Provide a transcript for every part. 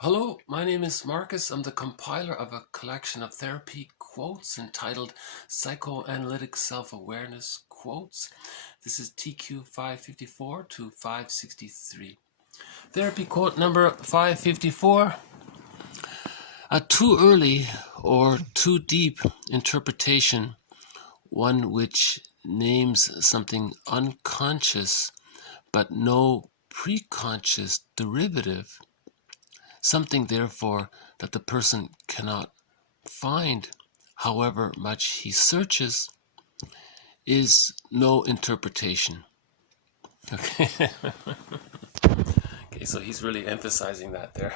Hello, my name is Marcus. I'm the compiler of a collection of therapy quotes entitled Psychoanalytic Self-Awareness Quotes. This is TQ 554 to 563. Therapy quote number 554. A too early or too deep interpretation, one which names something unconscious but no preconscious derivative, something therefore that the person cannot find however much he searches, is no interpretation. Okay, okay, so he's really emphasizing that there.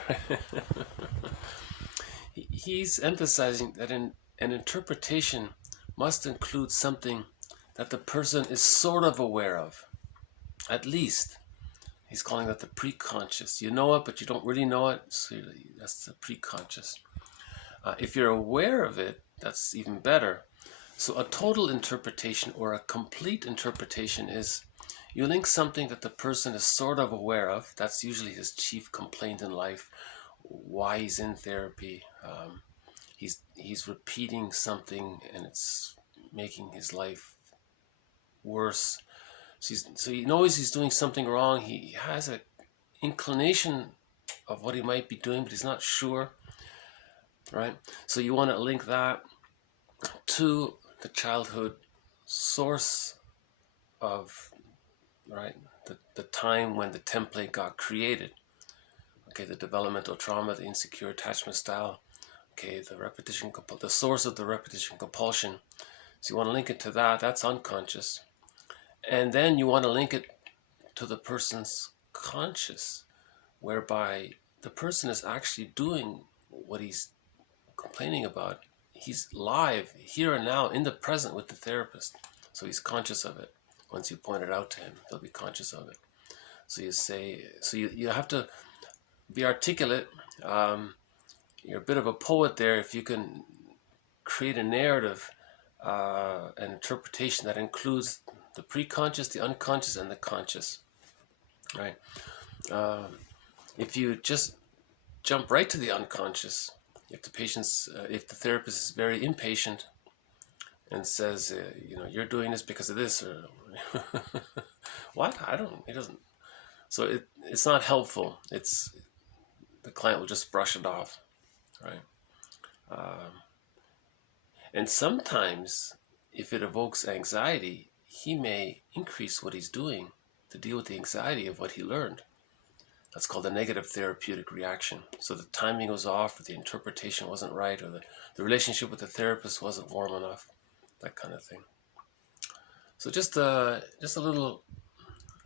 He's emphasizing that an interpretation must include something that the person is sort of aware of, at least. He's calling that the preconscious. You know it, but you don't really know it, so that's the preconscious. If you're aware of it, that's even better. So a total interpretation or a complete interpretation is you link something that the person is sort of aware of. That's usually his chief complaint in life, why he's in therapy. He's repeating something and it's making his life worse. So he knows he's doing something wrong. He has an inclination of what he might be doing, but he's not sure. Right? So you want to link that to the childhood source of, right, the time when the template got created. Okay, the developmental trauma, the insecure attachment style. Okay, the source of the repetition compulsion. So you want to link it to that. That's unconscious. And then you want to link it to the person's conscious, whereby the person is actually doing what he's complaining about. He's live, here and now, in the present with the therapist. So he's conscious of it. Once you point it out to him, he'll be conscious of it. So you say, so you have to be articulate. You're a bit of a poet there if you can create a narrative, an interpretation that includes the preconscious, the unconscious, and the conscious. Right? If you just jump right to the unconscious, if the therapist is very impatient and says, you're doing this because of this, or what? It doesn't. So it's not helpful. The client will just brush it off, right? And sometimes, if it evokes anxiety, he may increase what he's doing to deal with the anxiety of what he learned. That's called a negative therapeutic reaction. So the timing was off, or the interpretation wasn't right, or the relationship with the therapist wasn't warm enough, that kind of thing. So just a little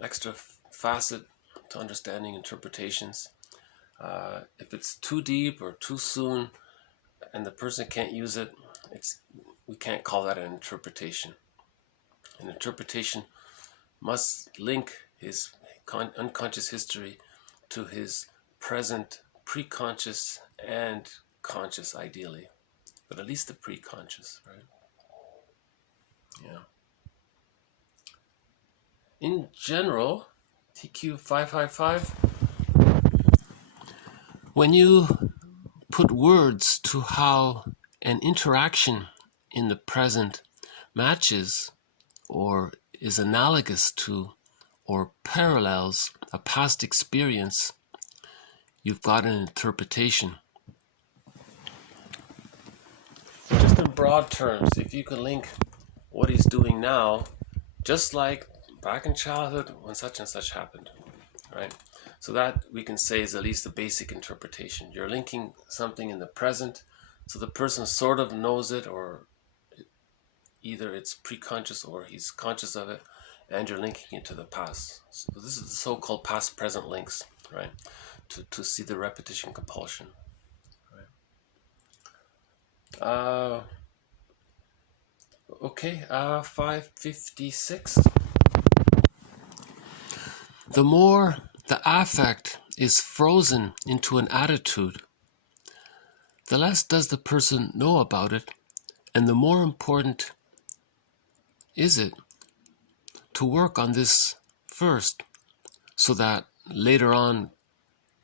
extra facet to understanding interpretations. If it's too deep or too soon, and the person can't use it, we can't call that an interpretation. An interpretation must link his unconscious history to his present preconscious and conscious, ideally, but at least the preconscious, right? Yeah. In general, TQ 555, when you put words to how an interaction in the present matches or is analogous to or parallels a past experience, you've got an interpretation. Just in broad terms, if you can link what he's doing now, just like back in childhood when such and such happened, right? So that we can say is at least the basic interpretation. You're linking something in the present, so the person sort of knows it, or either it's preconscious or he's conscious of it, and you're linking it to the past. So this is the so-called past-present links, right? To see the repetition compulsion. Right? Okay, 556. The more the affect is frozen into an attitude, the less does the person know about it, and the more important is it to work on this first, so that later on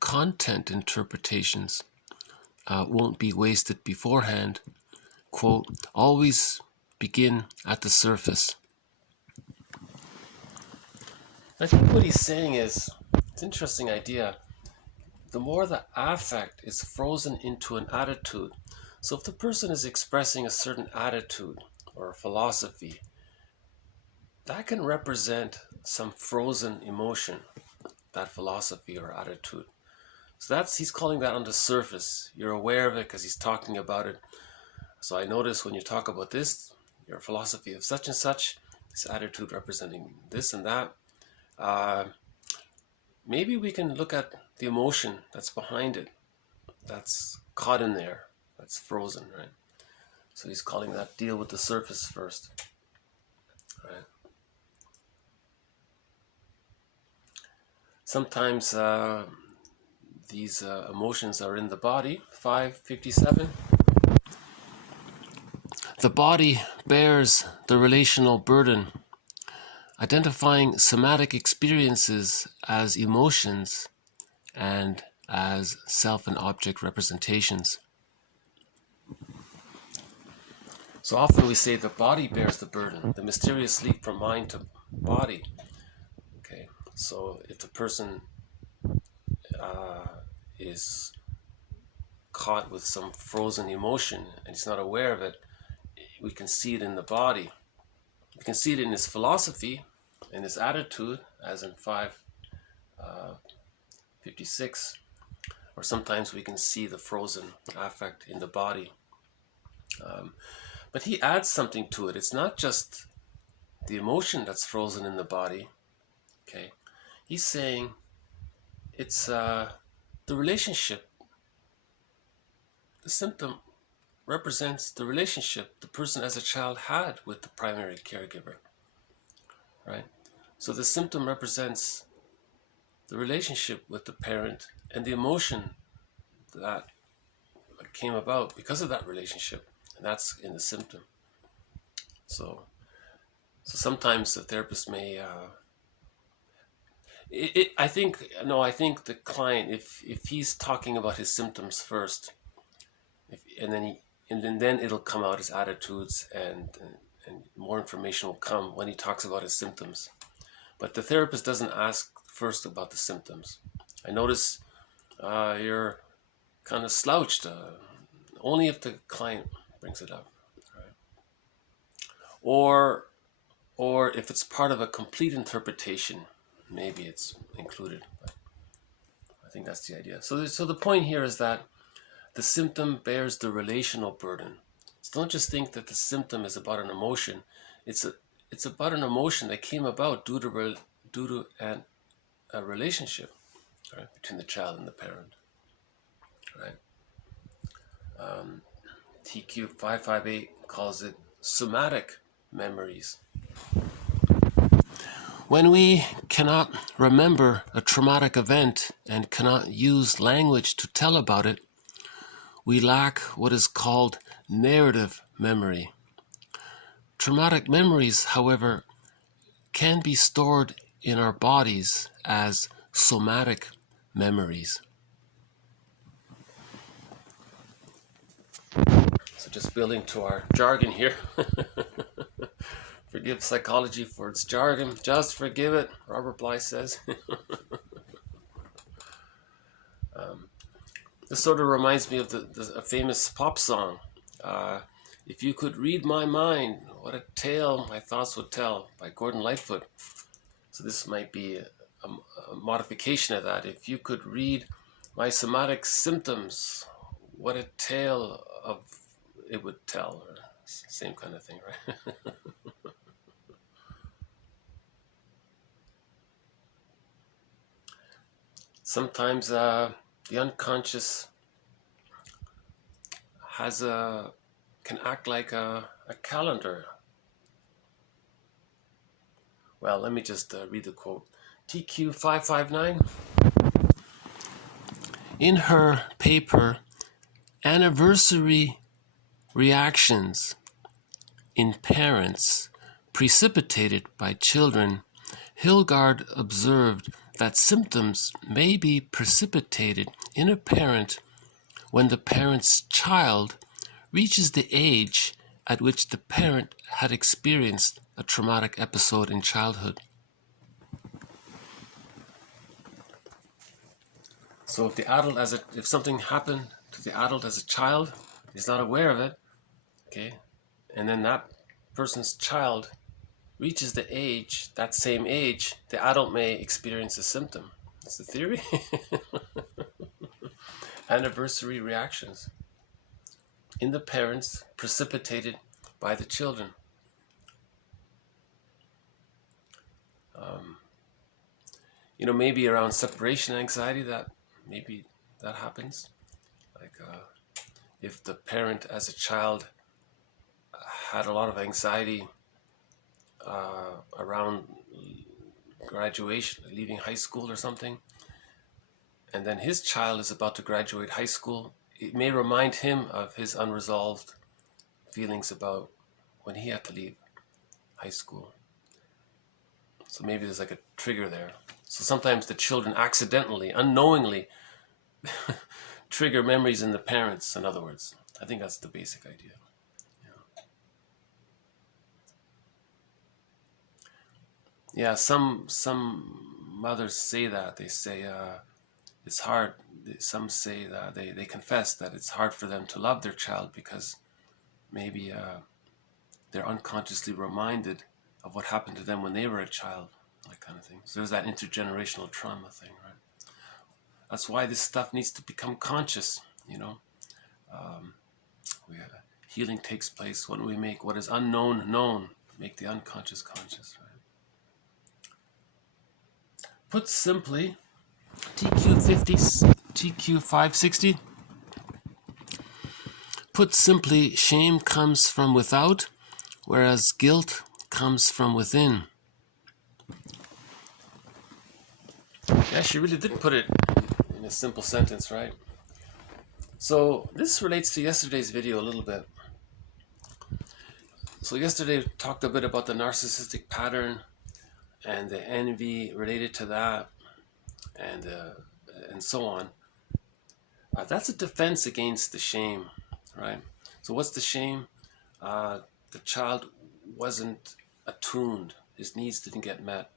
content interpretations won't be wasted beforehand. Quote, always begin at the surface. I think what he's saying is, it's an interesting idea. The more the affect is frozen into an attitude. So if the person is expressing a certain attitude or a philosophy, that can represent some frozen emotion, that philosophy or attitude. So he's calling that on the surface. You're aware of it because he's talking about it. So I notice when you talk about this, your philosophy of such and such, this attitude representing this and that, maybe we can look at the emotion that's behind it, that's caught in there, that's frozen, right? So he's calling that deal with the surface first, right? Sometimes these emotions are in the body. 557. The body bears the relational burden, identifying somatic experiences as emotions and as self and object representations. So often we say the body bears the burden, the mysterious leap from mind to body. Okay, so if the person is caught with some frozen emotion and he's not aware of it, we can see it in the body. We can see it in his philosophy, in his attitude, as in 556, or sometimes we can see the frozen affect in the body. But he adds something to it. It's not just the emotion that's frozen in the body. Okay, he's saying it's the relationship. The symptom represents the relationship the person as a child had with the primary caregiver, right? So the symptom represents the relationship with the parent and the emotion that came about because of that relationship, and that's in the symptom. So sometimes the therapist may I think the client, if he's talking about his symptoms first, and then it'll come out as attitudes, and more information will come when he talks about his symptoms. But the therapist doesn't ask first about the symptoms. I notice you're kind of slouched, only if the client brings it up, right? Or if it's part of a complete interpretation, maybe it's included. But I think that's the idea. So the point here is that the symptom bears the relational burden. So don't just think that the symptom is about an emotion. It's about an emotion that came about due to a relationship, right, between the child and the parent, right? TQ 558 calls it somatic memories. When we cannot remember a traumatic event and cannot use language to tell about it, we lack what is called narrative memory. Traumatic memories, however, can be stored in our bodies as somatic memories. So just building to our jargon here. Forgive psychology for its jargon. Just forgive it, Robert Bly says. This sort of reminds me of a famous pop song. If you could read my mind, what a tale my thoughts would tell, by Gordon Lightfoot. So this might be a modification of that. If you could read my somatic symptoms, what a tale of it would tell. Or same kind of thing, right? Sometimes the unconscious can act like a calendar. Well, let me just read the quote. TQ 559. In her paper, Anniversary Reactions in Parents Precipitated by Children, Hilgard observed that symptoms may be precipitated in a parent when the parent's child reaches the age at which the parent had experienced a traumatic episode in childhood. So if something happened to the adult as a child, he's not aware of it, okay, and then that person's child reaches the age, that same age, the adult may experience a symptom. That's the theory. Anniversary reactions in the parents precipitated by the children. Maybe around separation anxiety, that happens. Like if the parent as a child had a lot of anxiety around graduation, leaving high school or something, and then his child is about to graduate high school, it may remind him of his unresolved feelings about when he had to leave high school. So maybe there's like a trigger there. So sometimes the children accidentally, unknowingly trigger memories in the parents, in other words. I think that's the basic idea. Yeah, some mothers say that. They say it's hard. Some say that they confess that it's hard for them to love their child because maybe they're unconsciously reminded of what happened to them when they were a child, that kind of thing. So there's that intergenerational trauma thing, right? That's why this stuff needs to become conscious, healing takes place when we make what is unknown known, make the unconscious conscious, right? Put simply, TQ 560. Put simply, shame comes from without, whereas guilt comes from within. Yeah, she really did put it in a simple sentence, right? So this relates to yesterday's video a little bit. So yesterday we talked a bit about the narcissistic pattern and the envy related to that, and so on. That's a defense against the shame, right? So what's the shame? The child wasn't attuned. His needs didn't get met,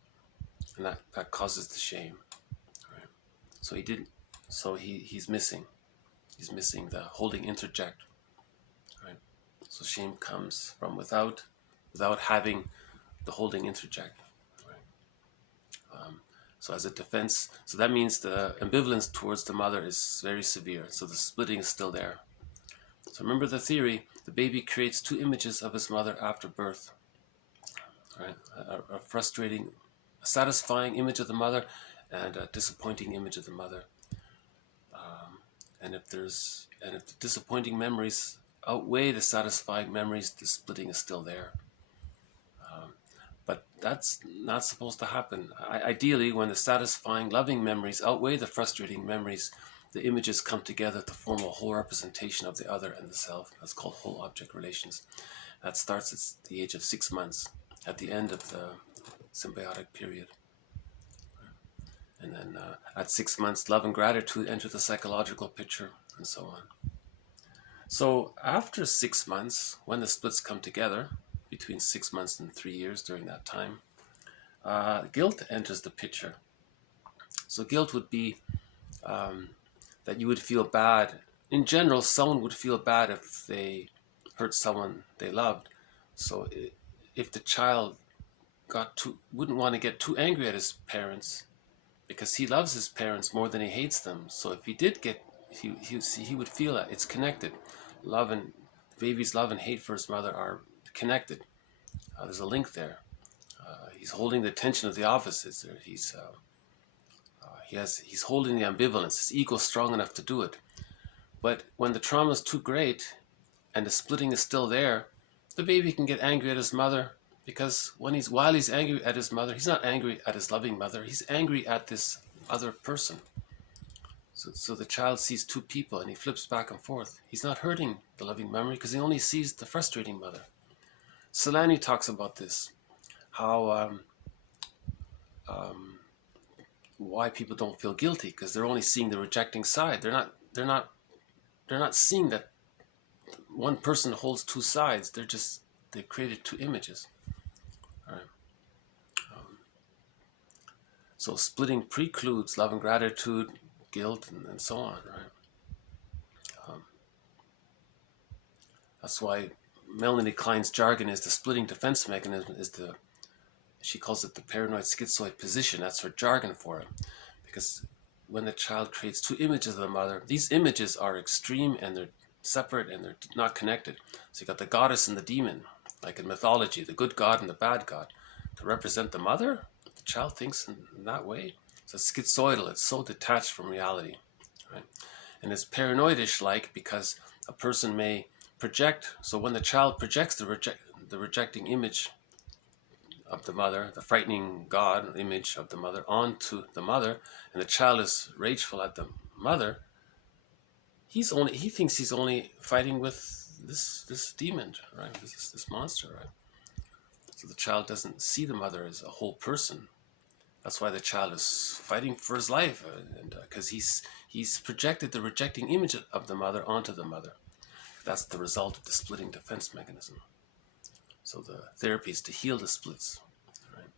and that causes the shame, right? So he didn't. So he's missing. He's missing the holding interject, right? So shame comes from without having the holding interject, right? So as a defense, so that means the ambivalence towards the mother is very severe. So the splitting is still there. So remember the theory: the baby creates two images of his mother after birth, right? A frustrating, a satisfying image of the mother, and a disappointing image of the mother. And if the disappointing memories outweigh the satisfying memories, the splitting is still there. But that's not supposed to happen. Ideally, when the satisfying, loving memories outweigh the frustrating memories, the images come together to form a whole representation of the other and the self. That's called whole object relations. That starts at the age of 6 months, at the end of the symbiotic period. And then at 6 months, love and gratitude enter the psychological picture, and so on. So after 6 months, when the splits come together, between 6 months and 3 years during that time, guilt enters the picture. So guilt would be that you would feel bad. In general, someone would feel bad if they hurt someone they loved. So if the child wouldn't want to get too angry at his parents, because he loves his parents more than he hates them. So if he did he would feel that it's connected. Baby's love and hate for his mother are connected. There's a link there. He's holding the tension of the opposites. He's holding the ambivalence. His ego's strong enough to do it. But when the trauma is too great and the splitting is still there, the baby can get angry at his mother, because while he's angry at his mother, he's not angry at his loving mother. He's angry at this other person. So the child sees two people and he flips back and forth. He's not hurting the loving memory because he only sees the frustrating mother. Solani talks about this, how why people don't feel guilty, because they're only seeing the rejecting side. They're not seeing that one person holds two sides. They created two images. All right. So splitting precludes love and gratitude, guilt, and so on, right? That's why Melanie Klein's jargon is the splitting defense mechanism she calls it the paranoid schizoid position. That's her jargon for it. Because when the child creates two images of the mother, these images are extreme and they're separate and they're not connected. So you got the goddess and the demon, like in mythology, the good god and the bad god. To represent the mother, the child thinks in that way. So it's schizoidal, it's so detached from reality, right? And it's paranoidish like because a person may project, so when the child projects the rejecting image of the mother, the frightening God image of the mother onto the mother, and the child is rageful at the mother, he thinks he's only fighting with this demon, right? This monster, right? So the child doesn't see the mother as a whole person. That's why the child is fighting for his life, and because he's projected the rejecting image of the mother onto the mother. That's the result of the splitting defense mechanism. So the therapy is to heal the splits. Right?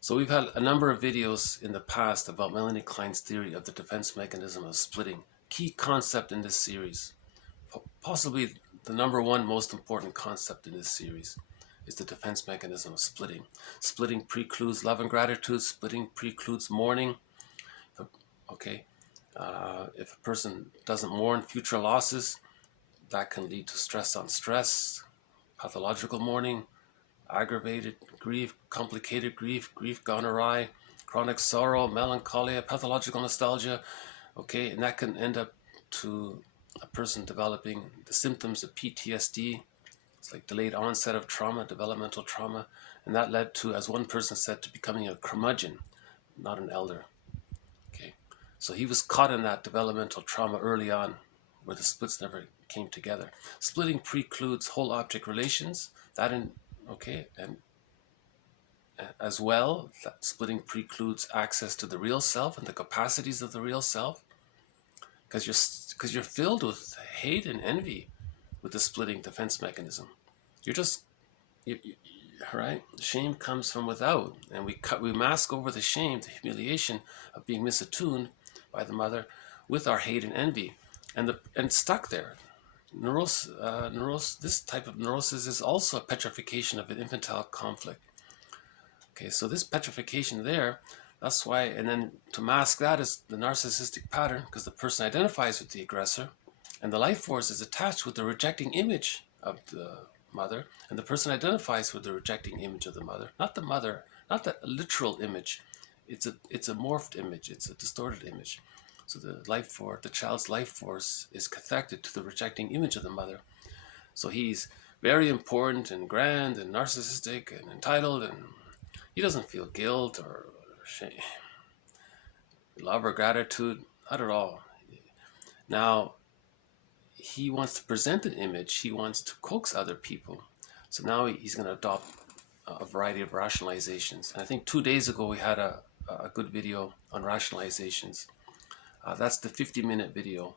So we've had a number of videos in the past about Melanie Klein's theory of the defense mechanism of splitting. Key concept in this series, possibly the number one most important concept in this series, is the defense mechanism of splitting. Splitting precludes love and gratitude. Splitting precludes mourning. Okay. If a person doesn't mourn future losses, that can lead to stress on stress, pathological mourning, aggravated grief, complicated grief, grief gone awry, chronic sorrow, melancholia, pathological nostalgia. Okay, and that can end up to a person developing the symptoms of PTSD. It's like delayed onset of trauma, developmental trauma, and that led to, as one person said, to becoming a curmudgeon, not an elder. Okay, so he was caught in that developmental trauma early on, where the splits never came together. Splitting precludes whole object relations. And as well, that splitting precludes access to the real self and the capacities of the real self, because you're filled with hate and envy with the splitting defense mechanism. Right? Shame comes from without, and we mask over the shame, the humiliation of being misattuned by the mother with our hate and envy, and stuck there. This type of neurosis is also a petrification of an infantile conflict. Okay, so this petrification there, that's why, and then to mask that is the narcissistic pattern, because the person identifies with the aggressor, and the life force is attached with the rejecting image of the mother, and the person identifies with the rejecting image of the mother, not the literal image. It's a morphed image, it's a distorted image. So the child's life force is connected to the rejecting image of the mother. So he's very important and grand and narcissistic and entitled, and he doesn't feel guilt or shame, love or gratitude, not at all. Now, he wants to present an image, he wants to coax other people. So now he's going to adopt a variety of rationalizations. And I think 2 days ago we had a good video on rationalizations. That's the 50-minute video.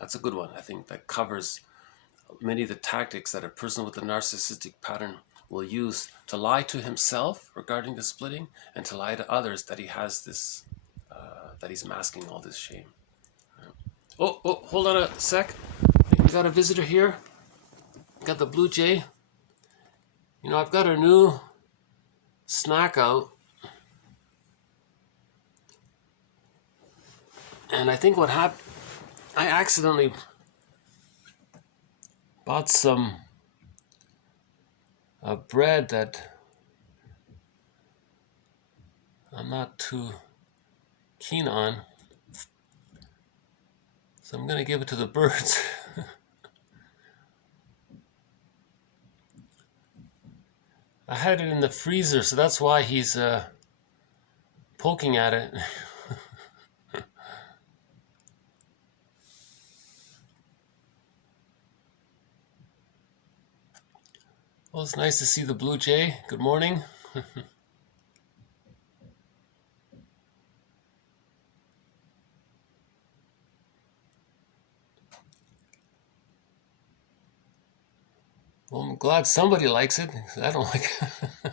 That's a good one, I think, that covers many of the tactics that a person with a narcissistic pattern will use to lie to himself regarding the splitting, and to lie to others that he has this, that he's masking all this shame. Oh, hold on a sec. We got a visitor here. Got the Blue Jay. You know, I've got a new snack out. And I think what happened, I accidentally bought some bread that I'm not too keen on. So I'm going to give it to the birds. I had it in the freezer, so that's why he's poking at it. Well, it's nice to see the Blue Jay. Good morning. Well, I'm glad somebody likes it. I don't like it.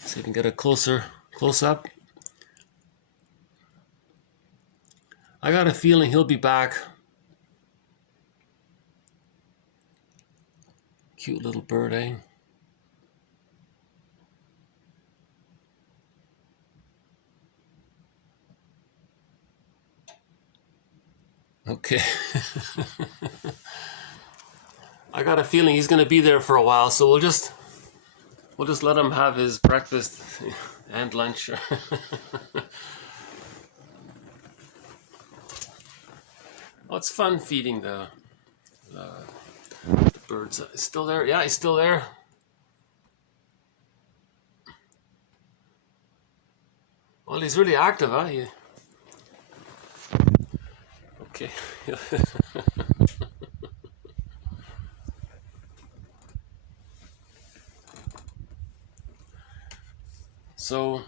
See if we can get a close up. I got a feeling he'll be back. Cute little bird, eh? Okay. I got a feeling he's going to be there for a while, so we'll just let him have his breakfast and lunch. Oh, it's fun feeding the birds. He's still there? Yeah, he's still there. Well, he's really active, huh? Okay. So,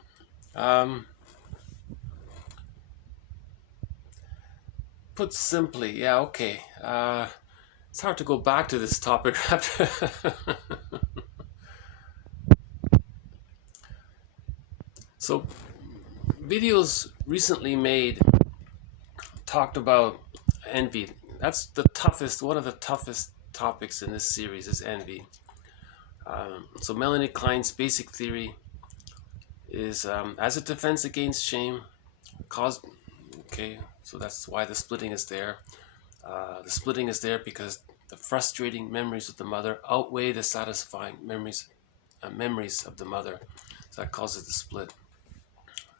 put simply, yeah, okay. It's hard to go back to this topic. So, videos recently made talked about envy. That's the toughest, one of the toughest topics in this series is envy. So Melanie Klein's basic theory is as a defense against shame, okay, so that's why the splitting is there. The splitting is there because the frustrating memories of the mother outweigh the satisfying memories of the mother. So that causes the split.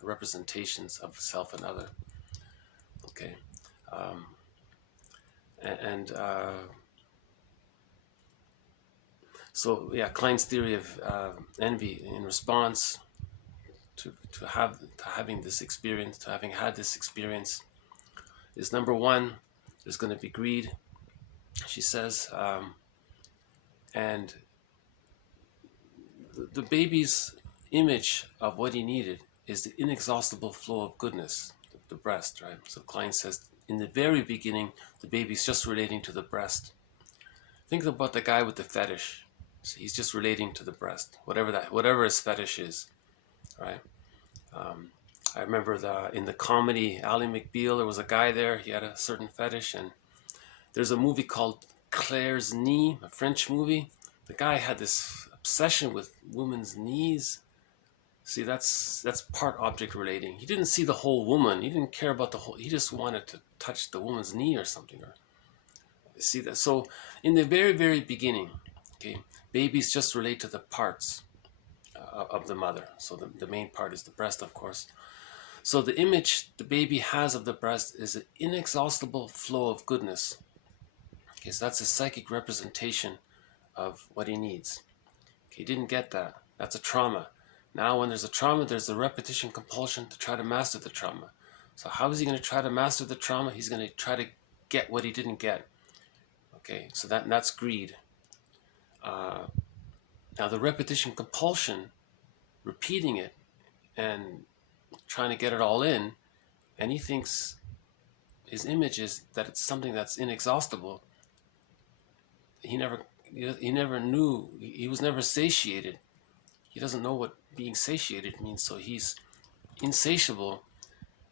Representations of self and other. Okay. So yeah, Klein's theory of envy in response to having this experience, to having had this experience, is number one, there's going to be greed, she says, and the baby's image of what he needed is the inexhaustible flow of goodness, the breast, right? So Klein says in the very beginning, the baby's just relating to the breast. Think about the guy with the fetish. So he's just relating to the breast, whatever his fetish is, right? I remember in the comedy Ally McBeal, there was a guy there. He had a certain fetish, and there's a movie called Claire's Knee, a French movie. The guy had this obsession with women's knees. See, that's part object relating. He didn't see the whole woman. He didn't care about the whole. He just wanted to touch the woman's knee or something. Or see that. So in the very, very beginning, okay, babies just relate to the parts of the mother. So the main part is the breast, of course. So the image the baby has of the breast is an inexhaustible flow of goodness. Okay, so that's a psychic representation of what he needs. Okay, he didn't get that. That's a trauma. Now when there's a trauma, there's the repetition compulsion to try to master the trauma. So how is he going to try to master the trauma? He's going to try to get what he didn't get. Okay, so that's greed. Now the repetition compulsion, repeating it and trying to get it all in, and he thinks his image is that it's something that's inexhaustible. He never knew, he was never satiated. He doesn't know what being satiated means, so he's insatiable.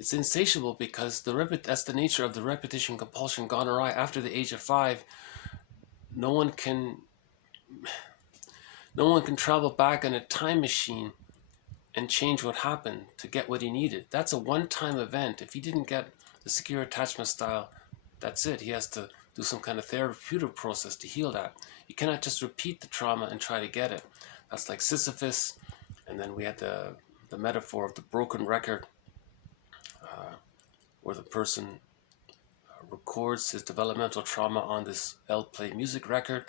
It's insatiable because that's the nature of the repetition compulsion gone awry. After the age of 5, no one can travel back in a time machine and change what happened to get what he needed. That's a one-time event. If he didn't get the secure attachment style, that's it. He has to do some kind of therapeutic process to heal that. You cannot just repeat the trauma and try to get it. That's like Sisyphus. And then we had the metaphor of the broken record, where the person records his developmental trauma on this L-play music record.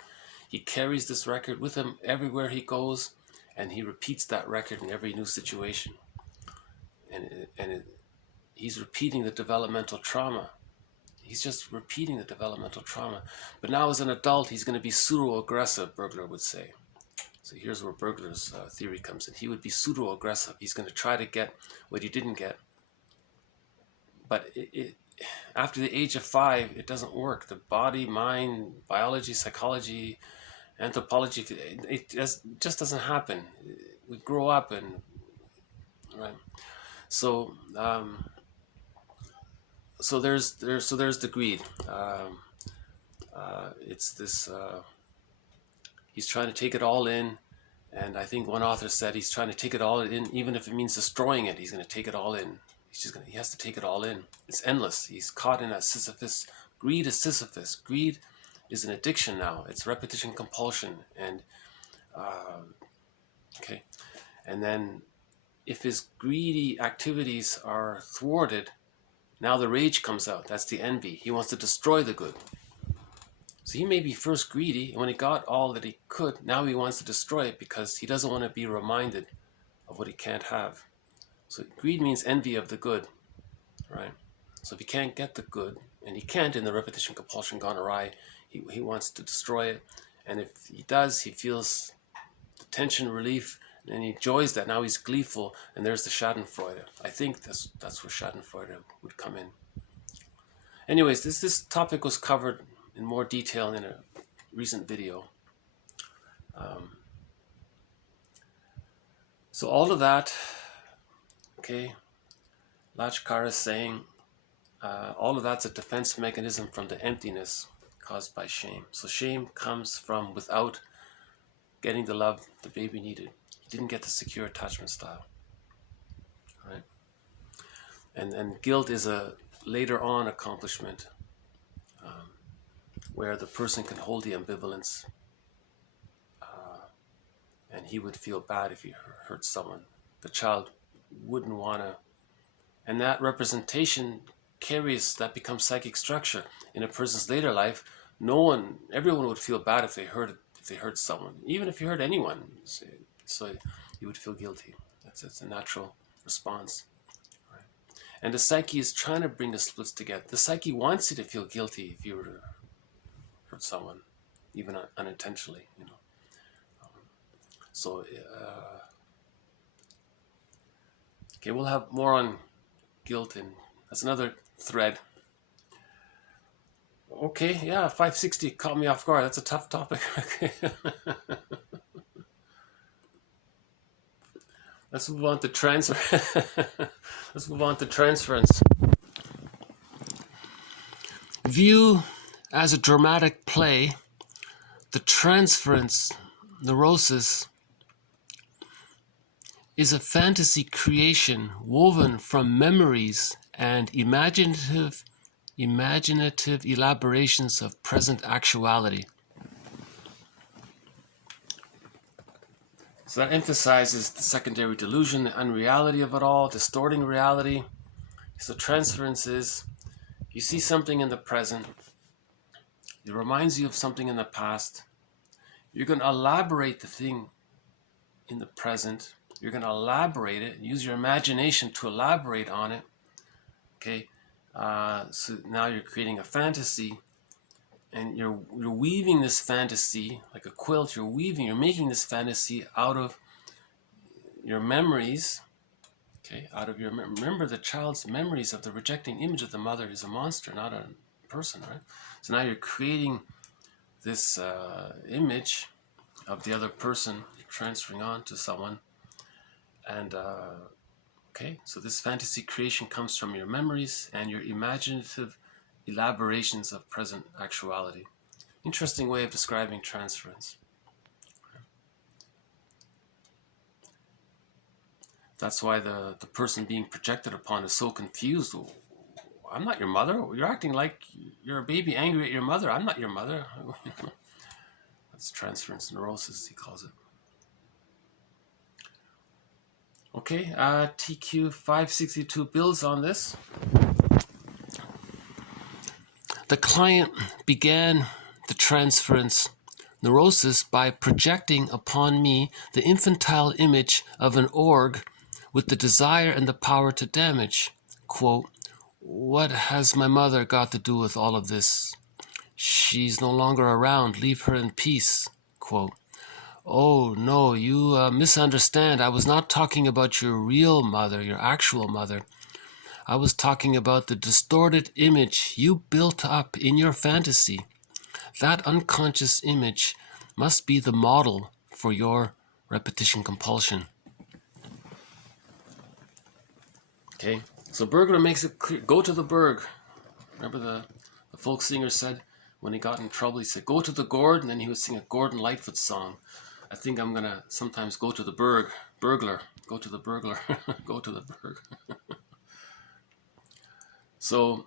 He carries this record with him everywhere he goes, and he repeats that record in every new situation. And he's repeating the developmental trauma. He's just repeating the developmental trauma. But now as an adult, he's going to be pseudo-aggressive, Bergler would say. So here's where Bergler's theory comes in. He would be pseudo-aggressive. He's going to try to get what he didn't get. but after the age of 5, it doesn't work. The body, mind, biology, psychology, anthropology, it just doesn't happen. We grow up, and right. So so there's the greed. It's this. He's trying to take it all in, and I think one author said he's trying to take it all in, even if it means destroying it. He's going to take it all in. He has to take it all in. It's endless. He's caught in a Sisyphus. Greed is Sisyphus. Greed is an addiction now. It's repetition compulsion, and okay. And then if his greedy activities are thwarted, now the rage comes out. That's the envy. He wants to destroy the good. So he may be first greedy, and when he got all that he could, now he wants to destroy it because he doesn't want to be reminded of what he can't have. So greed means envy of the good, right? So if he can't get the good, and he can't in the repetition compulsion gone awry, he wants to destroy it. And if he does, he feels the tension relief, and he enjoys that. Now he's gleeful, and there's the Schadenfreude. I think that's where Schadenfreude would come in. Anyways, this topic was covered in more detail in a recent video. So all of that, okay, Lachkar is saying, all of that's a defense mechanism from the emptiness caused by shame. So shame comes from without getting the love the baby needed. He didn't get the secure attachment style, right? And guilt is a later on accomplishment, where the person can hold the ambivalence, and he would feel bad if he hurt someone. The child wouldn't want to, and that representation that becomes psychic structure in a person's later life. Everyone would feel bad if they hurt someone, even if you hurt anyone. So you would feel guilty. That's a natural response. Right? And the psyche is trying to bring the splits together. The psyche wants you to feel guilty if you were to hurt someone, even unintentionally, you know. Okay, we'll have more on guilt, and that's another thread. Okay, yeah, 560 caught me off guard. That's a tough topic. Okay. Let's move on to Let's move on to transference. View as a dramatic play, the transference neurosis is a fantasy creation woven from memories and imaginative elaborations of present actuality. So that emphasizes the secondary delusion, the unreality of it all, distorting reality. So transference is, you see something in the present, it reminds you of something in the past. You're going to elaborate the thing in the present. You're going to elaborate it, use your imagination to elaborate on it. Okay, so now you're creating a fantasy, and you're weaving this fantasy like a quilt. You're making this fantasy out of your memories. Okay, remember the child's memories of the rejecting image of the mother is a monster, not a person, right? So now you're creating this image of the other person, transferring on to someone, and okay, so this fantasy creation comes from your memories and your imaginative elaborations of present actuality. Interesting way of describing transference. That's why the person being projected upon is so confused. I'm not your mother. You're acting like you're a baby angry at your mother. I'm not your mother. That's transference neurosis, he calls it. Okay, TQ 562 builds on this. The client began the transference neurosis by projecting upon me the infantile image of an org with the desire and the power to damage. Quote, "What has my mother got to do with all of this? She's no longer around. Leave her in peace." Quote, "Oh, no, you misunderstand. I was not talking about your real mother, your actual mother. I was talking about the distorted image you built up in your fantasy. That unconscious image must be the model for your repetition compulsion. Okay, so Burglar makes it clear, go to the Berg. Remember the folk singer said when he got in trouble, he said, go to the gourd, and then he would sing a Gordon Lightfoot song. I think I'm going to sometimes go to the Berg. Burglar, go to the burglar, go to the Berg. So,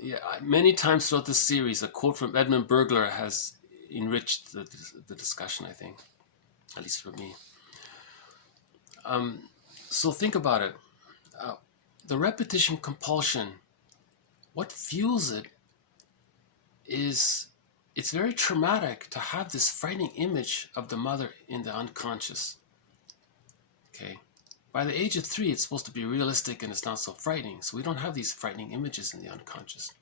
yeah, many times throughout this series, a quote from Edmund Burglar has enriched the discussion, I think, at least for me. So think about it. The repetition compulsion, what fuels it is, it's very traumatic to have this frightening image of the mother in the unconscious. Okay. By the age of 3, it's supposed to be realistic and it's not so frightening. So we don't have these frightening images in the unconscious.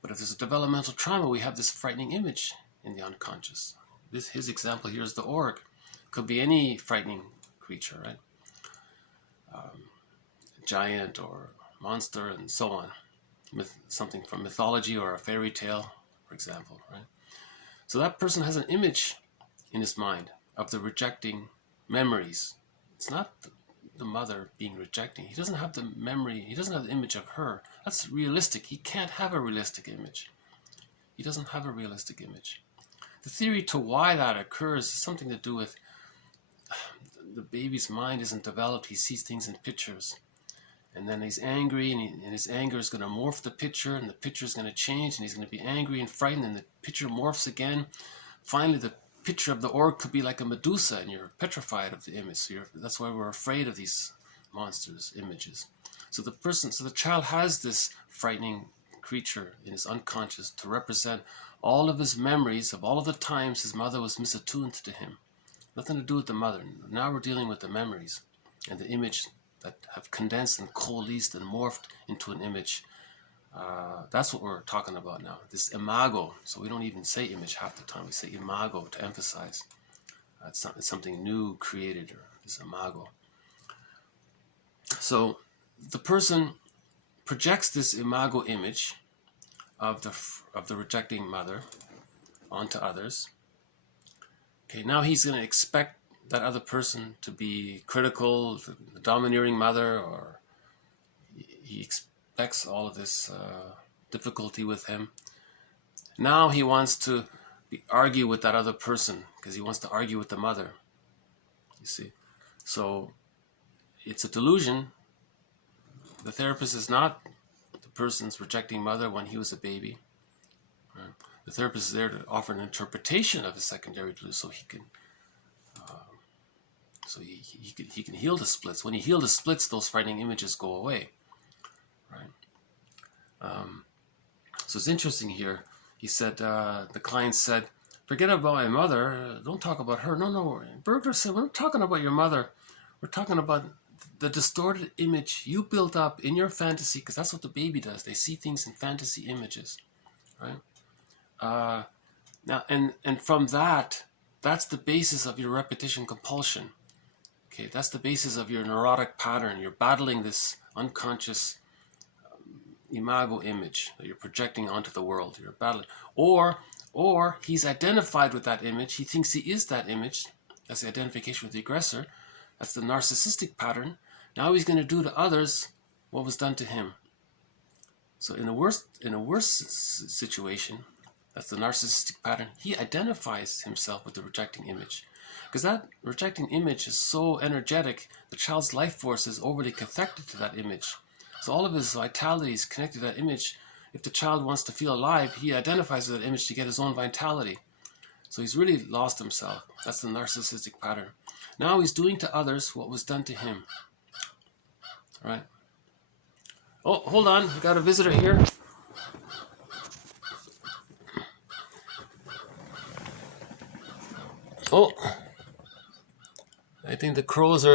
But if there's a developmental trauma, we have this frightening image in the unconscious. His example here is the orc. Could be any frightening creature, right? Giant or monster and so on. Something from mythology or a fairy tale, for example, right? So that person has an image in his mind of the rejecting memories. It's not the mother being rejecting. He doesn't have the memory. He doesn't have the image of her. That's realistic. He can't have a realistic image. He doesn't have a realistic image. The theory to why that occurs is something to do with the baby's mind isn't developed. He sees things in pictures. And then he's angry, and his anger is going to morph the picture, and the picture is going to change, and he's going to be angry and frightened, and the picture morphs again. Finally, the picture of the orc could be like a Medusa, and you're petrified of the image. So that's why we're afraid of these monsters' images. So the child has this frightening creature in his unconscious to represent all of his memories of all of the times his mother was misattuned to him. Nothing to do with the mother. Now we're dealing with the memories and the image that have condensed and coalesced and morphed into an image. That's what we're talking about now, this imago. So we don't even say image half the time, we say imago to emphasize. It's something new created, or this imago. So the person projects this imago image of the rejecting mother onto others. Okay, now he's going to expect that other person to be critical, the domineering mother, or he expects all of this difficulty with him. Now he wants to argue with that other person because he wants to argue with the mother. You see, so it's a delusion. The therapist is not the person's rejecting mother when he was a baby. Right? The therapist is there to offer an interpretation of a secondary delusion, so he can. He can heal the splits. When he heals the splits, those frightening images go away, right? So it's interesting here. He said, the client said, forget about my mother. Don't talk about her. No. Burglar said, we're not talking about your mother. We're talking about the distorted image you built up in your fantasy, because that's what the baby does. They see things in fantasy images, right? Now, and from that's the basis of your repetition compulsion. Okay, that's the basis of your neurotic pattern. You're battling this unconscious imago image that you're projecting onto the world. You're battling, or he's identified with that image. He thinks he is that image. That's the identification with the aggressor. That's the narcissistic pattern. Now he's going to do to others what was done to him. So in a worse situation, that's the narcissistic pattern. He identifies himself with the rejecting image. Because that rejecting image is so energetic, the child's life force is overly connected to that image. So all of his vitality is connected to that image. If the child wants to feel alive, he identifies with that image to get his own vitality. So he's really lost himself. That's the narcissistic pattern. Now he's doing to others what was done to him. All right. Oh, hold on. We got a visitor here. Oh. I think the crows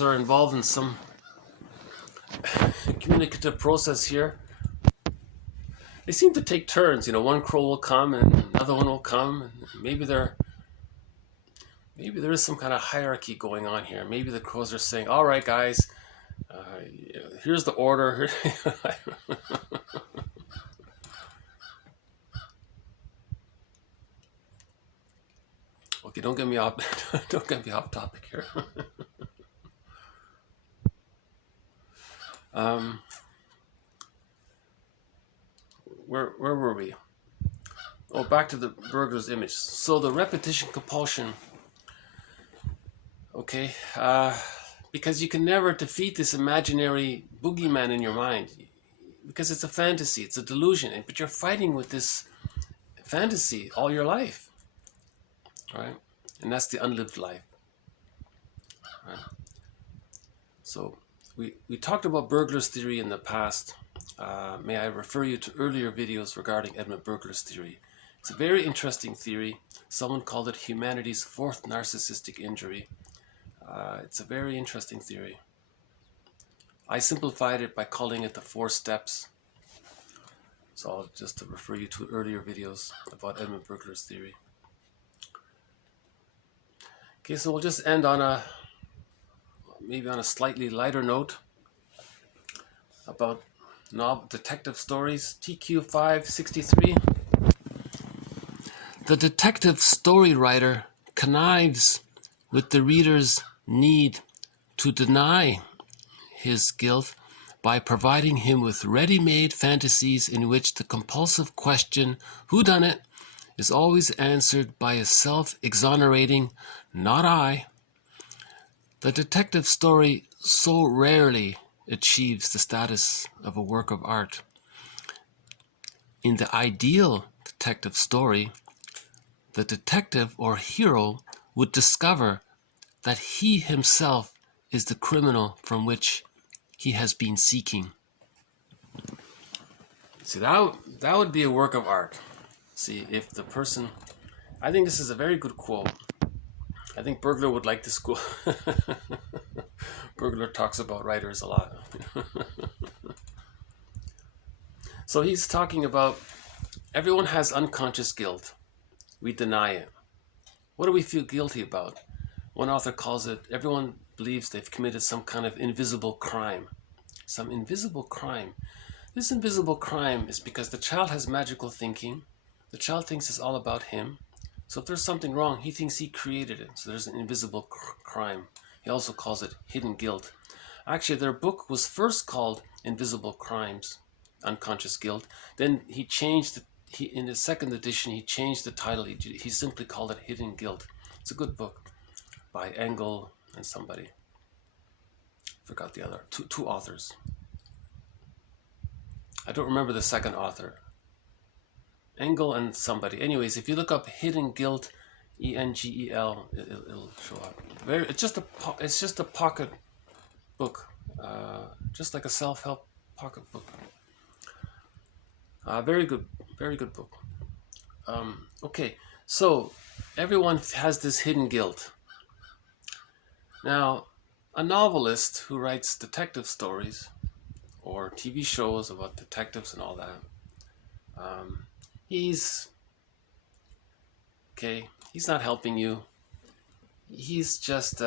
are involved in some communicative process here. They seem to take turns. One crow will come and another one will come, and maybe they're maybe there is some kind of hierarchy going on here. Maybe the crows are saying, all right, guys, here's the order. Okay, don't get me off don't get me off topic here. Where were we? Oh, back to the burglar's image. So the repetition compulsion. Okay, because you can never defeat this imaginary boogeyman in your mind, because it's a fantasy, it's a delusion, but you're fighting with this fantasy all your life, right? And that's the unlived life, right? So we talked about burglar's theory in the past. May I refer you to earlier videos regarding Edmund Burglar's theory. It's a very interesting theory. Someone called it humanity's fourth narcissistic injury. It's a very interesting theory. I simplified it by calling it the 4 steps. So I'll just to refer you to earlier videos about Edmund Burglar's theory. Okay, so we'll just end on maybe on a slightly lighter note about novel detective stories. TQ 563. The detective story writer connives with the reader's need to deny his guilt by providing him with ready-made fantasies in which the compulsive question, "Who done it?" is always answered by a self-exonerating, "Not I." The detective story so rarely achieves the status of a work of art. In the ideal detective story, the detective or hero would discover that he himself is the criminal from which he has been seeking. See, that would be a work of art. See, if the person... I think this is a very good quote. I think Burglar would like this quote. Burglar talks about writers a lot. So he's talking about everyone has unconscious guilt. We deny it. What do we feel guilty about? One author calls it, everyone believes they've committed some kind of invisible crime. Some invisible crime. This invisible crime is because the child has magical thinking. The child thinks it's all about him. So if there's something wrong, he thinks he created it. So there's an invisible crime. He also calls it hidden guilt. Actually, their book was first called Invisible Crimes, Unconscious Guilt. Then he changed it. In the second edition, he changed the title. He simply called it Hidden Guilt. It's a good book by Engel and somebody. Forgot the other. Two authors. I don't remember the second author. Engel and somebody. Anyways, if you look up Hidden Guilt, E-N-G-E-L, it'll show up. It's just a pocket book, just like a self-help pocket book. Very good book. Okay, so everyone has this hidden guilt. Now, a novelist who writes detective stories or TV shows about detectives and all that, he's not helping you. He's just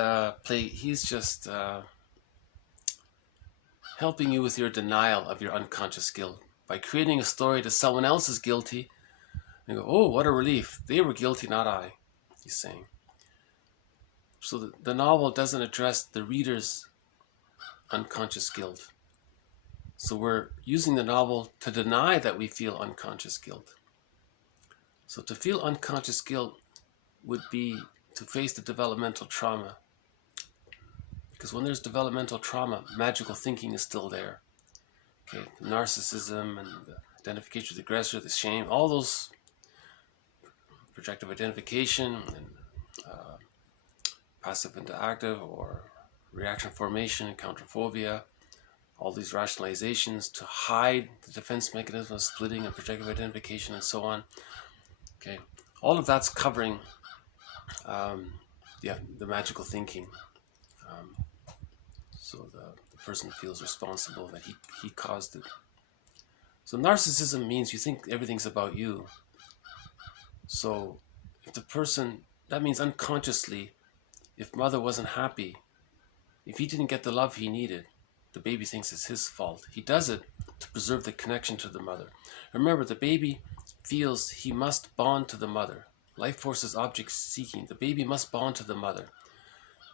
helping you with your denial of your unconscious guilt by creating a story that someone else is guilty. And you go, oh, what a relief! They were guilty, not I. He's saying. So the novel doesn't address the reader's unconscious guilt. So we're using the novel to deny that we feel unconscious guilt. So to feel unconscious guilt would be to face the developmental trauma. Because when there's developmental trauma, magical thinking is still there. Okay, narcissism and the identification with the aggressor, the shame, all those projective identification and passive into active or reaction formation and counterphobia, all these rationalizations to hide the defense mechanism of splitting and projective identification and so on. Okay, all of that's covering the magical thinking. So the person feels responsible that he caused it. So narcissism means you think everything's about you. So if the person that means unconsciously, if mother wasn't happy, if he didn't get the love he needed, the baby thinks it's his fault. He does it to preserve the connection to the mother. Remember, the baby feels he must bond to the mother. Life force is object seeking. The baby must bond to the mother.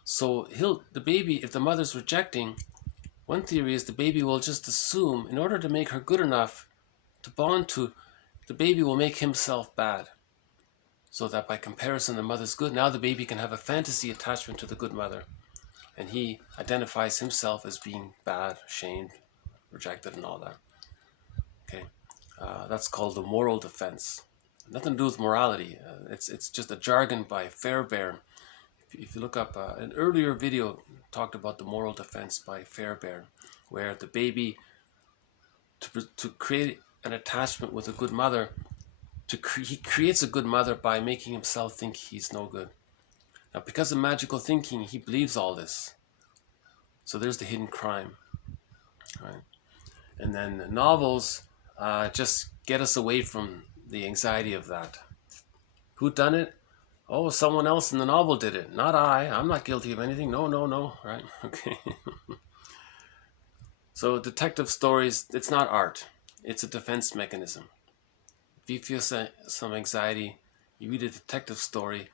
So the baby, if the mother's rejecting, one theory is the baby will just assume, in order to make her good enough to bond to, the baby will make himself bad. So that by comparison, the mother's good. Now the baby can have a fantasy attachment to the good mother. And he identifies himself as being bad, shamed, rejected, and all that. Okay, that's called the moral defense. Nothing to do with morality. It's just a jargon by Fairbairn. If you look up an earlier video, talked about the moral defense by Fairbairn, where the baby, to create an attachment with a good mother, he creates a good mother by making himself think he's no good. Now, because of magical thinking, he believes all this. So there's the hidden crime, right? And then novels just get us away from the anxiety of that. Who done it? Oh, someone else in the novel did it. Not I. I'm not guilty of anything. No, right? Okay. So detective stories, it's not art. It's a defense mechanism. If you feel some anxiety, you read a detective story,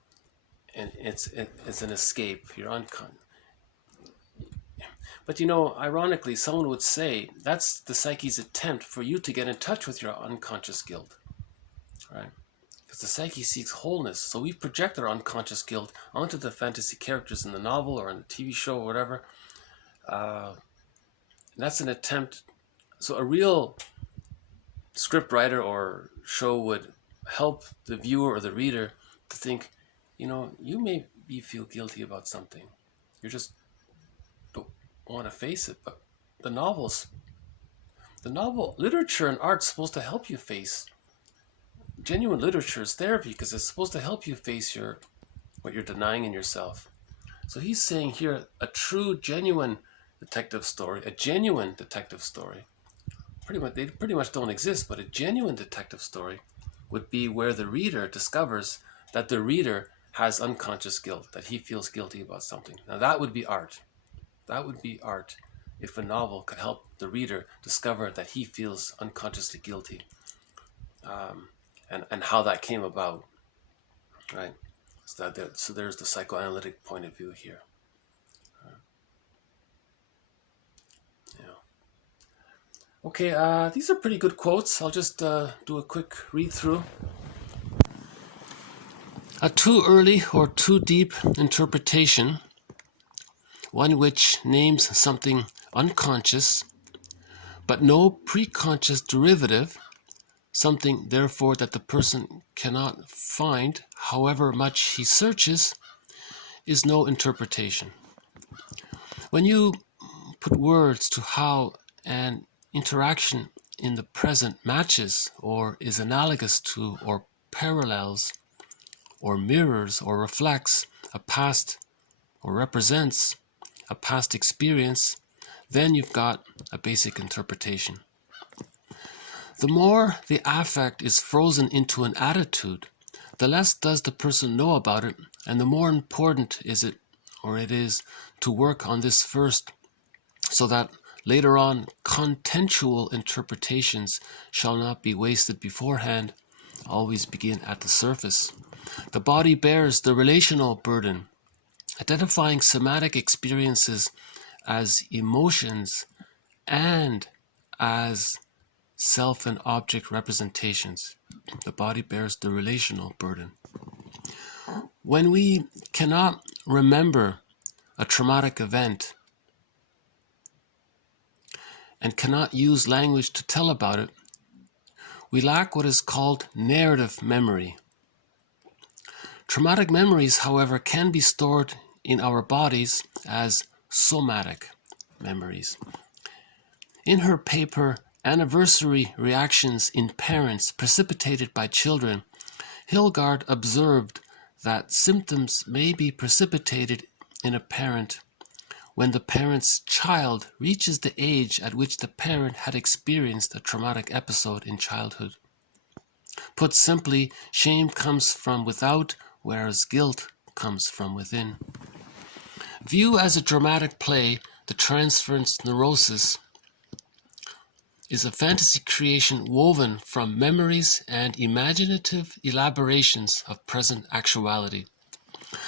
and it's an escape. You're unconscious. But ironically, someone would say that's the psyche's attempt for you to get in touch with your unconscious guilt, right? Because the psyche seeks wholeness, so we project our unconscious guilt onto the fantasy characters in the novel or in the TV show or whatever. That's an attempt. So a real script writer or show would help the viewer or the reader to think, you may feel guilty about something. You just don't want to face it. But the novel, literature and art is supposed to help you face. Genuine literature is therapy because it's supposed to help you face what you're denying in yourself. So he's saying here, a true, genuine detective story, a genuine detective story, they pretty much don't exist, but a genuine detective story would be where the reader discovers that the reader has unconscious guilt, that he feels guilty about something. Now that would be art. That would be art if a novel could help the reader discover that he feels unconsciously guilty, and how that came about, right? So there's the psychoanalytic point of view here. Okay, these are pretty good quotes. I'll just do a quick read through. A too early or too deep interpretation, one which names something unconscious, but no preconscious derivative, something therefore that the person cannot find however much he searches, is no interpretation. When you put words to how an interaction in the present matches or is analogous to or parallels or mirrors or reflects a past or represents a past experience, then you've got a basic interpretation. The more the affect is frozen into an attitude, the less does the person know about it, and the more important it is to work on this first, so that later on contentual interpretations shall not be wasted beforehand, always begin at the surface. The body bears the relational burden, identifying somatic experiences as emotions and as self and object representations. The body bears the relational burden. When we cannot remember a traumatic event and cannot use language to tell about it, we lack what is called narrative memory. Traumatic memories, however, can be stored in our bodies as somatic memories. In her paper, Anniversary Reactions in Parents Precipitated by Children, Hilgard observed that symptoms may be precipitated in a parent when the parent's child reaches the age at which the parent had experienced a traumatic episode in childhood. Put simply, shame comes from without whereas guilt comes from within. View as a dramatic play, the transference neurosis is a fantasy creation woven from memories and imaginative elaborations of present actuality.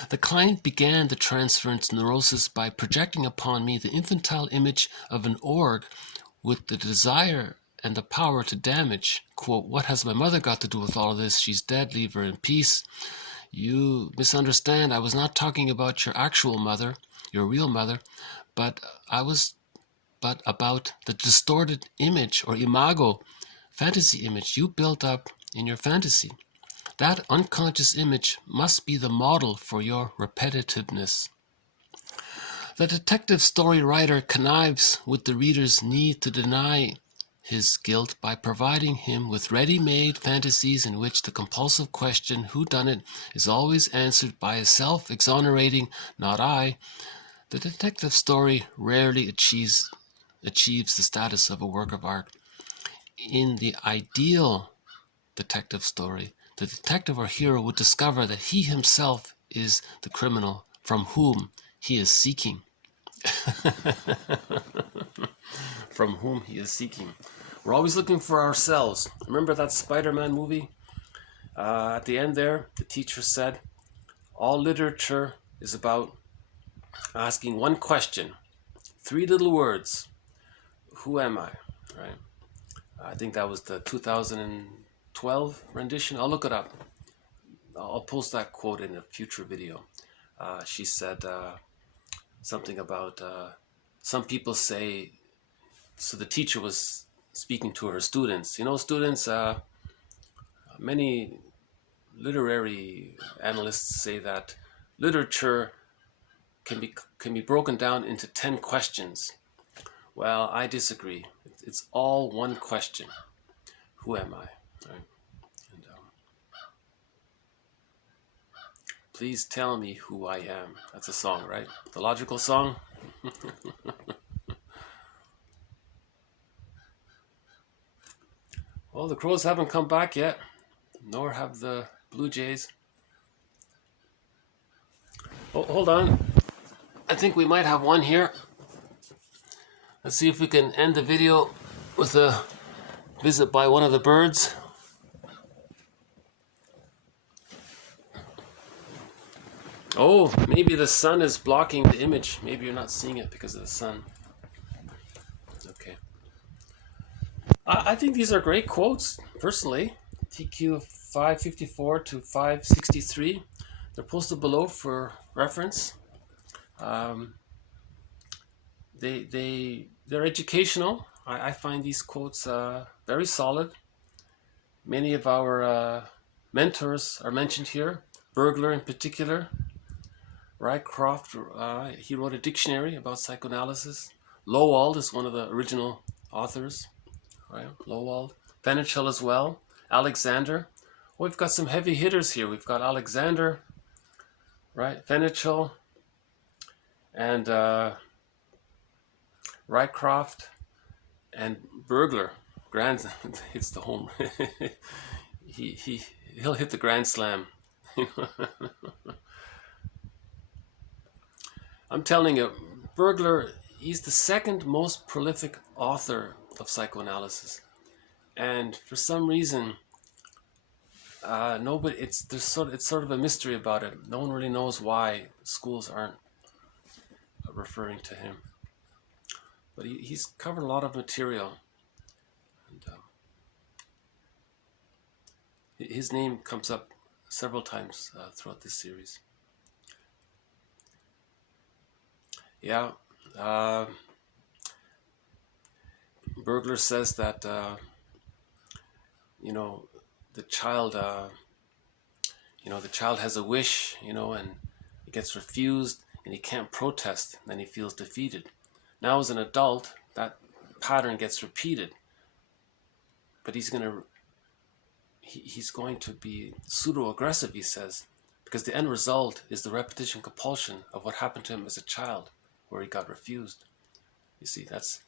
The client began the transference neurosis by projecting upon me the infantile image of an org with the desire and the power to damage. Quote, "What has my mother got to do with all of this? She's dead, leave her in peace. You misunderstand. I was not talking about your actual mother, your real mother, but about the distorted image or imago, fantasy image you built up in your fantasy. That unconscious image must be the model for your repetitiveness." The detective story writer connives with the reader's need to deny his guilt by providing him with ready-made fantasies in which the compulsive question, "who done it?" is always answered by a self-exonerating, "not I." The detective story rarely achieves the status of a work of art. In the ideal detective story, the detective or hero would discover that he himself is the criminal from whom he is seeking. From whom he is seeking. We're always looking for ourselves. Remember that Spider-Man movie? At the end there, the teacher said, all literature is about asking one question. 3 little words. Who am I? Right? I think that was the 2012 rendition. I'll look it up. I'll post that quote in a future video. She said something about some people say, so the teacher was speaking to her students. You know, students, many literary analysts say that literature can be broken down into 10 questions. Well, I disagree. It's all one question. Who am I? Right? And, please tell me who I am. That's a song, right? The Logical song. Well, the Crows haven't come back yet, nor have the Blue Jays. Oh, hold on. I think we might have one here. Let's see if we can end the video with a visit by one of the birds. Oh, maybe the sun is blocking the image. Maybe you're not seeing it because of the sun. Okay. I think these are great quotes, personally. TQ 554 to 563. They're posted below for reference. They're educational. I find these quotes very solid. Many of our mentors are mentioned here. Burglar in particular. Rycroft, he wrote a dictionary about psychoanalysis. Lowald is one of the original authors. Right, Lowald. Fenichel as well. Alexander. Oh, we've got some heavy hitters here. We've got Alexander, right? Fenichel, and Rycroft, and Burglar. Grand hits the home. He'll hit the grand slam. I'm telling you, Burglar, he's the second most prolific author of psychoanalysis, and for some reason, nobody. It's sort of a mystery about it. No one really knows why schools aren't referring to him. But he's covered a lot of material, and his name comes up several times throughout this series. Yeah, Burglar says that the child, the child has a wish, and it gets refused, and he can't protest, and then he feels defeated. Now, as an adult, that pattern gets repeated, but he's going to be pseudo-aggressive, he says, because the end result is the repetition compulsion of what happened to him as a child, where he got refused. You see, that's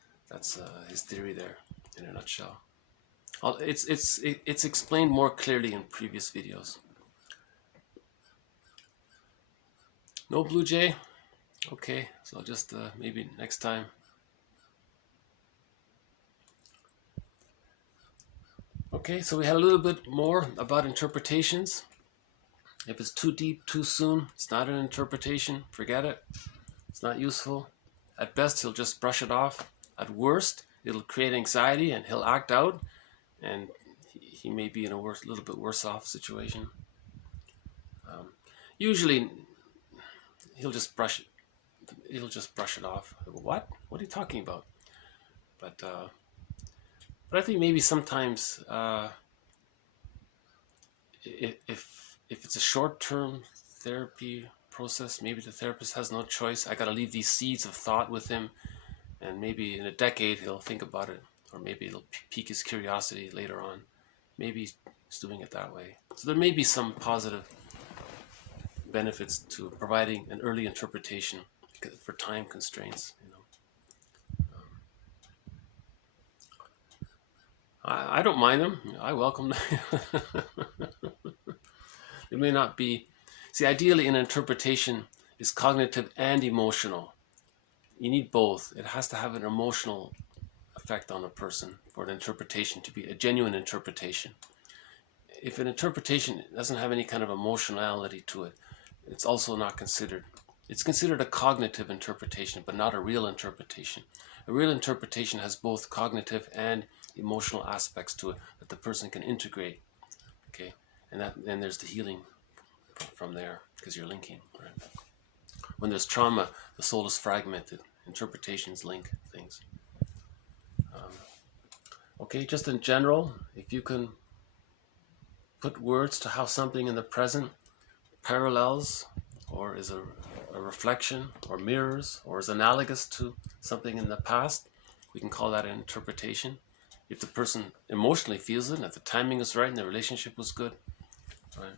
his theory there, in a nutshell. It's explained more clearly in previous videos. No Blue Jay? Okay, so I'll just maybe next time. Okay, so we had a little bit more about interpretations. If it's too deep, too soon, it's not an interpretation. Forget it. It's not useful. At best, he'll just brush it off. At worst, it'll create anxiety and he'll act out, and he may be in a little bit worse off situation. Usually, he'll just brush it off. What? What are you talking about? But I think maybe sometimes if it's a short-term therapy process, maybe the therapist has no choice. I got to leave these seeds of thought with him, and maybe in a decade he'll think about it, or maybe it'll pique his curiosity later on. Maybe he's doing it that way. So there may be some positive benefits to providing an early interpretation for time constraints. I don't mind them. I welcome them. It may not be. See, ideally, an interpretation is cognitive and emotional. You need both. It has to have an emotional effect on a person for an interpretation to be a genuine interpretation. If an interpretation doesn't have any kind of emotionality to it, it's also not considered. It's considered a cognitive interpretation, but not a real interpretation. A real interpretation has both cognitive and emotional aspects to it that the person can integrate. Okay, and then there's the healing from there, because you're linking. Right? When there's trauma, the soul is fragmented. Interpretations link things. Okay, just in general, if you can put words to how something in the present parallels or is a reflection or mirrors or is analogous to something in the past, we can call that an interpretation. If the person emotionally feels it and if the timing is right and the relationship was good, right?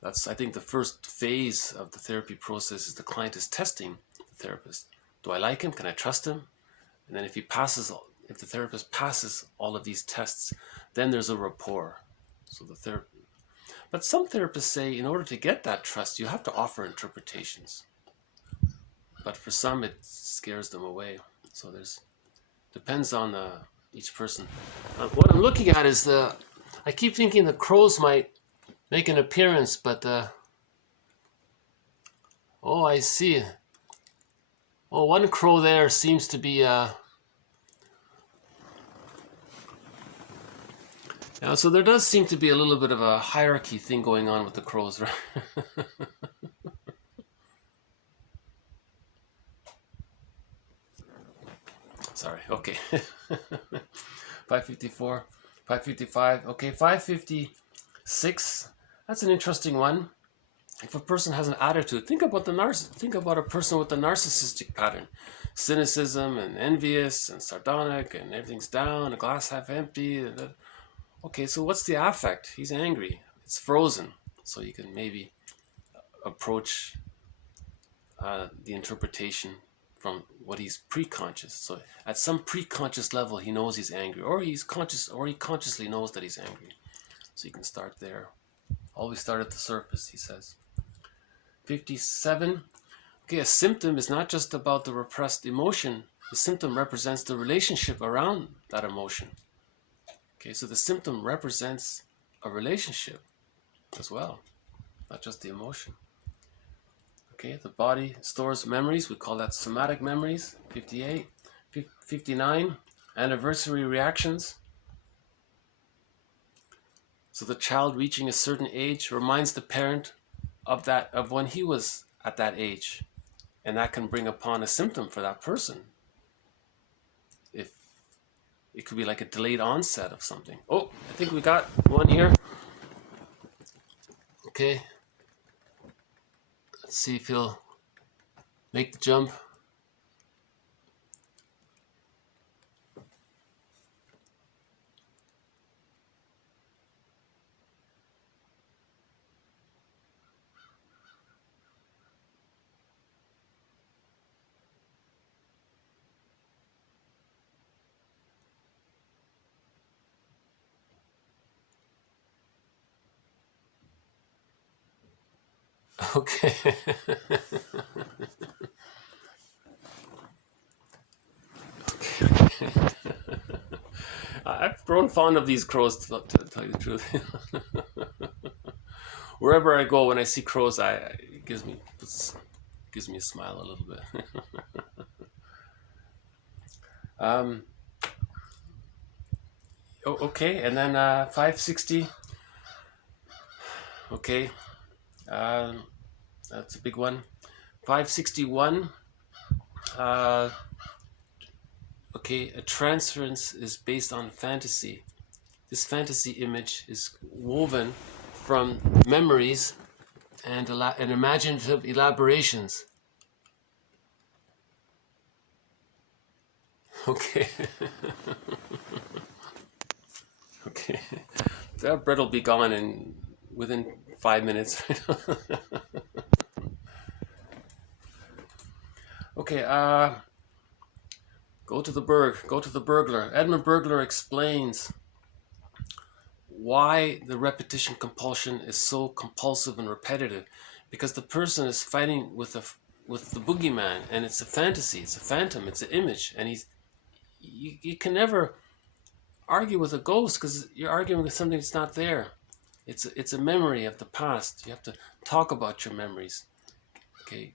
That's, I think, the first phase of the therapy process is the client is testing the therapist. Do I like him? Can I trust him? And then if the therapist passes all of these tests, then there's a rapport. So but some therapists say in order to get that trust, you have to offer interpretations. But for some, it scares them away. So depends on each person. What I'm looking at is I keep thinking the crows might make an appearance, but oh, I see. Oh, one crow there seems to be yeah, so there does seem to be a little bit of a hierarchy thing going on with the crows, right? Sorry, okay. 554, 555, okay, 556. That's an interesting one. If a person has an attitude, think about a person with the narcissistic pattern. Cynicism and envious and sardonic and everything's down, a glass half empty. Okay, so what's the affect? He's angry. It's frozen. So you can maybe approach the interpretation from what he's preconscious. So at some preconscious level, he knows he's angry, or he's conscious, or he consciously knows that he's angry. So you can start there. Always start at the surface, he says. 57. Okay, a symptom is not just about the repressed emotion. The symptom represents the relationship around that emotion. Okay, so the symptom represents a relationship as well, not just the emotion. Okay, the body stores memories. We call that somatic memories. 58. 59. Anniversary reactions. So the child reaching a certain age reminds the parent of when he was at that age, and that can bring upon a symptom for that person. If it could be like a delayed onset of something. Oh, I think we got one here. Okay. Let's see if he'll make the jump. Okay. I've grown fond of these crows, to tell you the truth. Wherever I go, when I see crows, it gives me a smile a little bit. Okay, and then 560. Okay, that's a big one. 561. Okay, a transference is based on fantasy. This fantasy image is woven from memories and imaginative elaborations. Okay. Okay. That bread will be gone within 5 minutes. Okay, go to the burglar. Edmund Burglar explains why the repetition compulsion is so compulsive and repetitive, because the person is fighting with the boogeyman, and it's a fantasy, it's a phantom, it's an image, and you can never argue with a ghost because you're arguing with something that's not there. It's a memory of the past. You have to talk about your memories. Okay,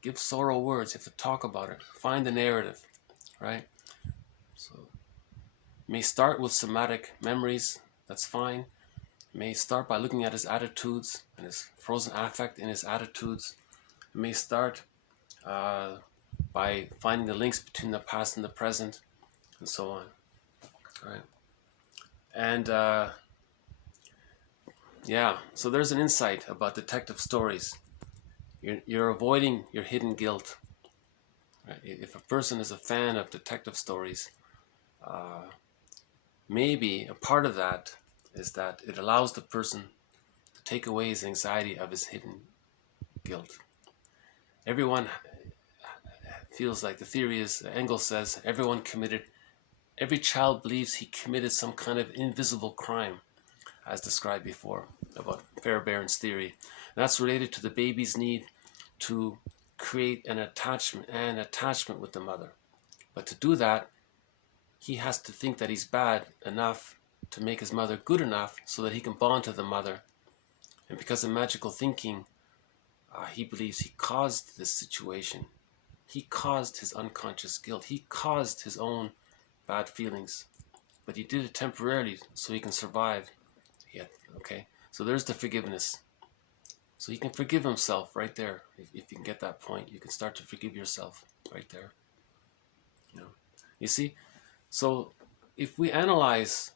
give sorrow words. You have to talk about it. Find the narrative, right? So, may start with somatic memories. That's fine. May start by looking at his attitudes and his frozen affect in his attitudes. It may start by finding the links between the past and the present, and so on. Right? And yeah, so there's an insight about detective stories. You're avoiding your hidden guilt. Right? If a person is a fan of detective stories, maybe a part of that is that it allows the person to take away his anxiety of his hidden guilt. Everyone feels like, the theory is, Engels says, every child believes he committed some kind of invisible crime, as described before, about Fairbairn's theory. And that's related to the baby's need to create an attachment with the mother. But to do that, he has to think that he's bad enough to make his mother good enough so that he can bond to the mother. And because of magical thinking, he believes he caused this situation. He caused his unconscious guilt. He caused his own bad feelings. But he did it temporarily so he can survive. Yeah, okay? So there's the forgiveness. So he can forgive himself right there. If you can get that point, you can start to forgive yourself right there. You see? So if we analyze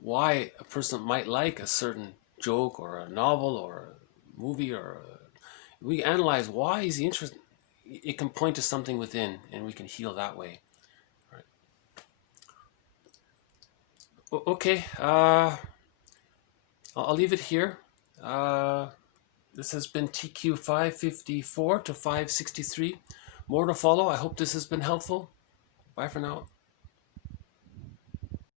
why a person might like a certain joke or a novel or a movie, we analyze why is he interested, it can point to something within, and we can heal that way. Right. Okay, I'll leave it here. This has been TQ 554 to 563. More to follow. I hope this has been helpful. Bye for now.